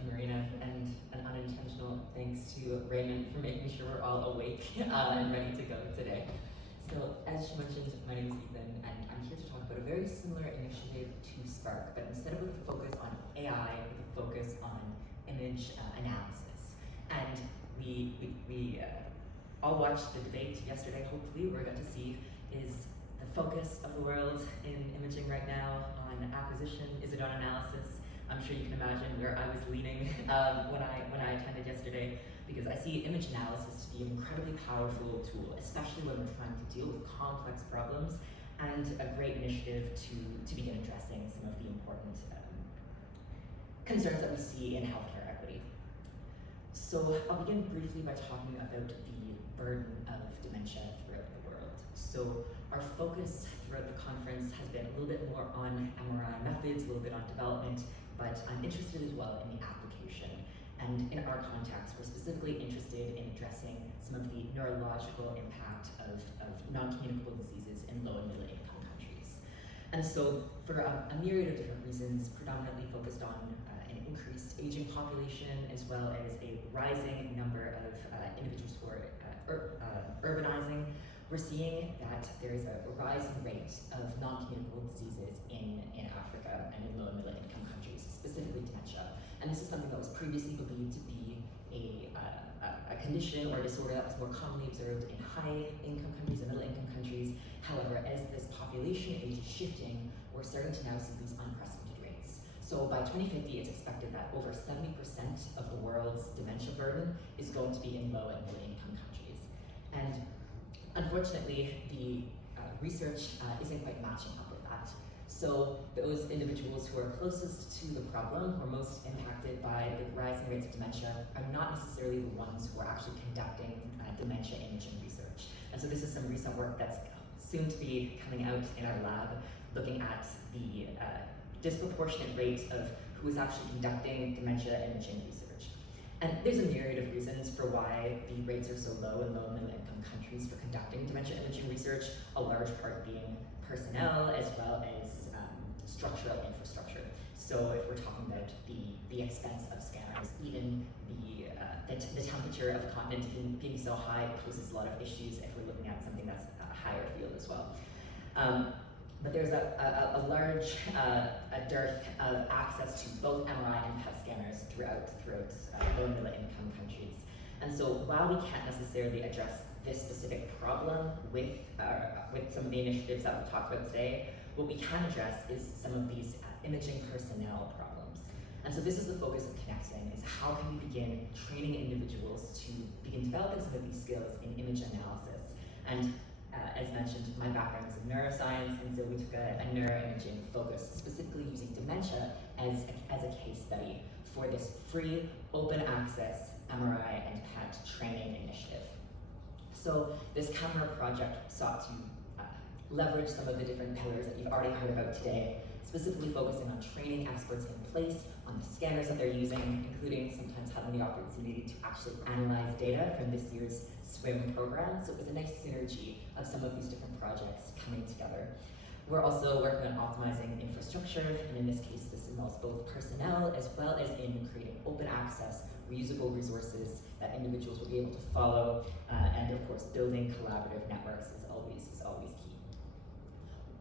to Marina, and an unintentional thanks to Raymond for making sure we're all awake and ready to go today. So, as she mentioned, my name is Ethan, and I'm here to talk about a very similar initiative to Spark, but instead of with a focus on AI, with a focus on image analysis. And we all watched the debate yesterday. Hopefully, we're going to see is the focus of the world in imaging right now on acquisition, is it on analysis? I'm sure you can imagine where I was leaning when I attended yesterday, because I see image analysis to be an incredibly powerful tool, especially when we're trying to deal with complex problems, and a great initiative to begin addressing some of the important concerns that we see in healthcare equity. So I'll begin briefly by talking about the burden of dementia throughout the world. So our focus throughout the conference has been a little bit more on MRI methods, a little bit on development, but I'm interested as well in the application. And in our context, we're specifically interested in addressing some of the neurological impact of non-communicable diseases in low and middle income countries. And so for a myriad of different reasons, predominantly focused on an increased aging population, as well as a rising number of individuals who are urbanizing, we're seeing that there is a rising rate of non-communicable diseases in Africa and in low and middle income countries, specifically dementia. And this is something that was previously believed to be a condition or a disorder that was more commonly observed in high income countries and middle income countries. However, as this population age is shifting, we're starting to now see these unprecedented rates. So by 2050, it's expected that over 70% of the world's dementia burden is going to be in low and middle income countries. And unfortunately, the research isn't quite matching up with that. So those individuals who are closest to the problem, who are most impacted by the rising rates of dementia, are not necessarily the ones who are actually conducting dementia imaging research. And so this is some recent work that's soon to be coming out in our lab, looking at the disproportionate rate of who is actually conducting dementia imaging research. And there's a myriad of reasons for why the rates are so low in low and middle income countries for conducting dementia imaging research, a large part being personnel as well as structural infrastructure. So if we're talking about the expense of scanners, even the temperature of a continent being so high poses a lot of issues if we're looking at something that's a higher field as well. But there's a large dearth of access to both MRI and PET scanners throughout low and middle income countries. And so while we can't necessarily address this specific problem with some of the initiatives that we've talked about today, what we can address is some of these imaging personnel problems. And so this is the focus of CONNExIN, is how can we begin training individuals to begin developing some of these skills in image analysis. And as mentioned, my background is in neuroscience, and so we took a neuroimaging focus, specifically using dementia as a case study for this free, open access MRI and PET training initiative. So this camera project sought to leverage some of the different pillars that you've already heard about today, specifically focusing on training experts in place, on the scanners that they're using, including sometimes having the opportunity to actually analyze data from this year's SWIM program. So it was a nice synergy of some of these different projects coming together. We're also working on optimizing infrastructure, and in this case, this involves both personnel as well as in creating open access, reusable resources that individuals will be able to follow, and of course, building collaborative networks is always key.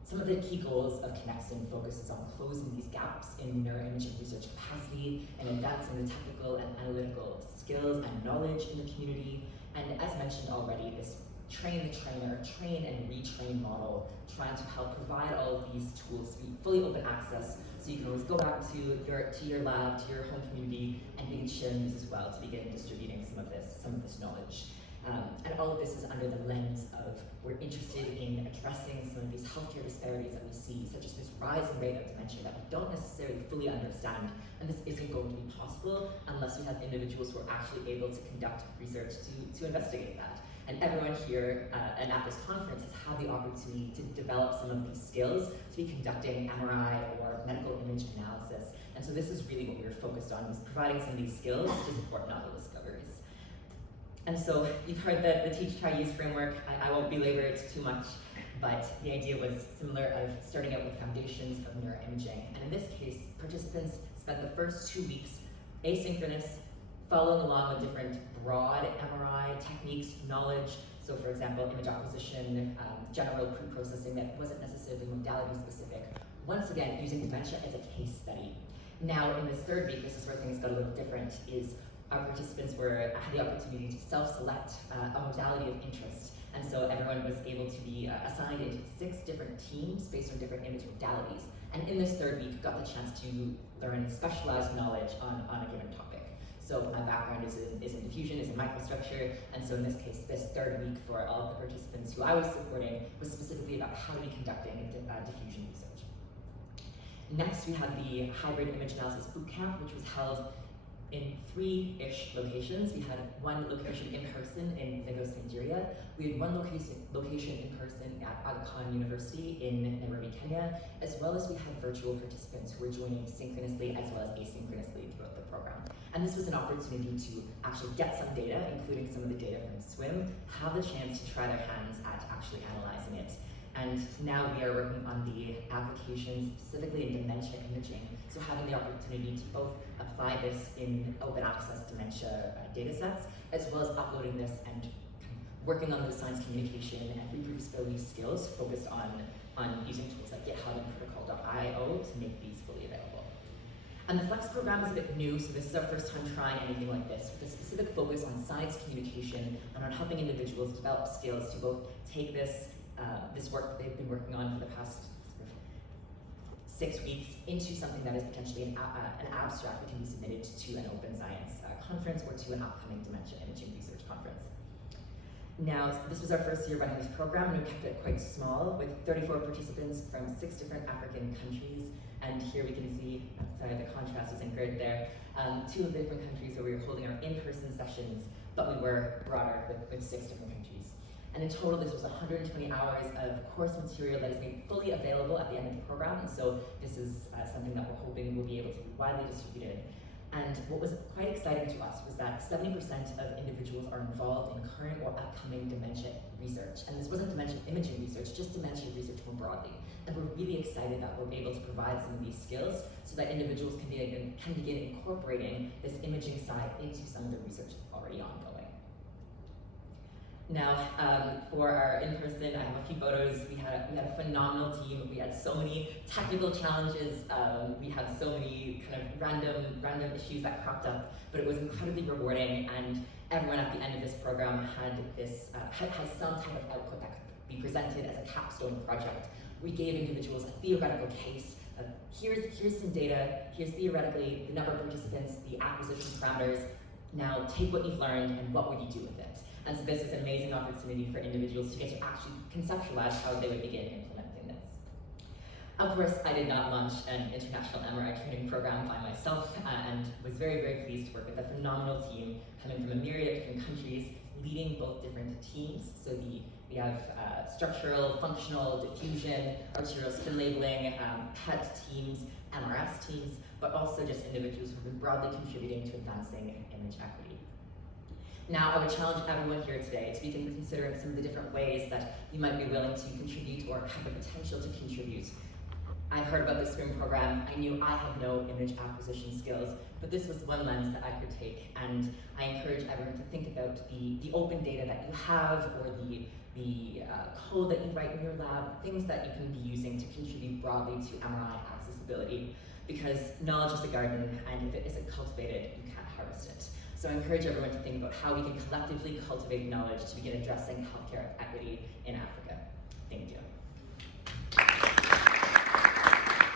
Some of the key goals of CONNExIN focuses on closing these gaps in neuroimaging research capacity and advancing the technical and analytical skills and knowledge in the community. And as mentioned already, this train the trainer, train and retrain model, trying to help provide all of these tools to be fully open access, so you can always go back to your lab, to your home community, and begin sharing these as well to begin distributing some of this knowledge. And all of this is under the lens of we're interested in addressing some of these healthcare disparities that we see, such as this rising rate of dementia that we don't necessarily fully understand. And this isn't going to be possible unless we have individuals who are actually able to conduct research to investigate that. And everyone here and at this conference has had the opportunity to develop some of these skills to be conducting MRI or medical image analysis. And so this is really what we were focused on, was providing some of these skills to support novel discoveries. And so you've heard the Teach, Try, Use framework. I won't belabor it too much, but the idea was similar of starting out with foundations of neuroimaging. And in this case, participants spent the first 2 weeks asynchronous, following along with different broad MRI techniques, knowledge. So for example, image acquisition, general pre-processing that wasn't necessarily modality specific. Once again, using dementia as a case study. Now in this third week, this is where things got a little different, is our participants had the opportunity to self-select a modality of interest. And so everyone was able to be assigned into 6 different teams based on different image modalities. And in this third week, got the chance to learn specialized knowledge on a given topic. So my background is in diffusion, is in microstructure, and so in this case, this third week for all of the participants who I was supporting was specifically about how to be conducting diffusion research. Next, we had the hybrid image analysis bootcamp, which was held in 3-ish locations. We had one location in person in Lagos, Nigeria. We had one location in person at Aga University in Nairobi, Kenya, as well as we had virtual participants who were joining synchronously as well as asynchronously throughout the program. And this was an opportunity to actually get some data, including some of the data from SWIM, have the chance to try their hands at actually analyzing it. And now we are working on the applications specifically in dementia imaging. So having the opportunity to both apply this in open access dementia data sets, as well as uploading this and working on those science communication and reproducibility skills focused on using tools like GitHub and protocol.io to make these fully available. And the Flex program is a bit new, so this is our first time trying anything like this, with a specific focus on science communication and on helping individuals develop skills to both take this work that they've been working on for the past 6 weeks into something that is potentially an abstract that can be submitted to an open science conference or to an upcoming dementia imaging research conference. Now, this was our first year running this program, and we kept it quite small with 34 participants from 6 different African countries. And here we can see, sorry, the contrast isn't great there, 2 of the different countries where we were holding our in-person sessions, but we were broader with 6 different countries. And in total, this was 120 hours of course material that is made fully available at the end of the program. And so this is something that we're hoping will be able to be widely distributed. And what was quite exciting to us was that 70% of individuals are involved in current or upcoming dementia research. And this wasn't dementia imaging research, just dementia research more broadly. And we're really excited that we're able to provide some of these skills so that individuals can begin incorporating this imaging side into some of the research that's already ongoing. Now, for our in-person, I have a few photos. We had a phenomenal team. We had so many technical challenges. We had so many kind of random issues that cropped up, but it was incredibly rewarding. And everyone at the end of this program had some type of output that could be presented as a capstone project. We gave individuals a theoretical case of here's some data. Here's theoretically the number of participants, the acquisition parameters. Now take what you've learned and what would you do with it? And so this is an amazing opportunity for individuals to get to actually conceptualize how they would begin implementing this. Of course, I did not launch an international MRI training program by myself, and was very, very pleased to work with a phenomenal team coming from a myriad of different countries, leading both different teams. So we have structural, functional, diffusion, arterial spin labeling, PET teams, MRS teams, but also just individuals who have been broadly contributing to advancing image equity. Now, I would challenge everyone here today to begin considering some of the different ways that you might be willing to contribute or have the potential to contribute. I've heard about the SWIM program. I knew I had no image acquisition skills, but this was one lens that I could take, and I encourage everyone to think about the open data that you have, or the code that you write in your lab, things that you can be using to contribute broadly to MRI accessibility, because knowledge is a garden, and if it isn't cultivated, you can't harvest it. So I encourage everyone to think about how we can collectively cultivate knowledge to begin addressing healthcare equity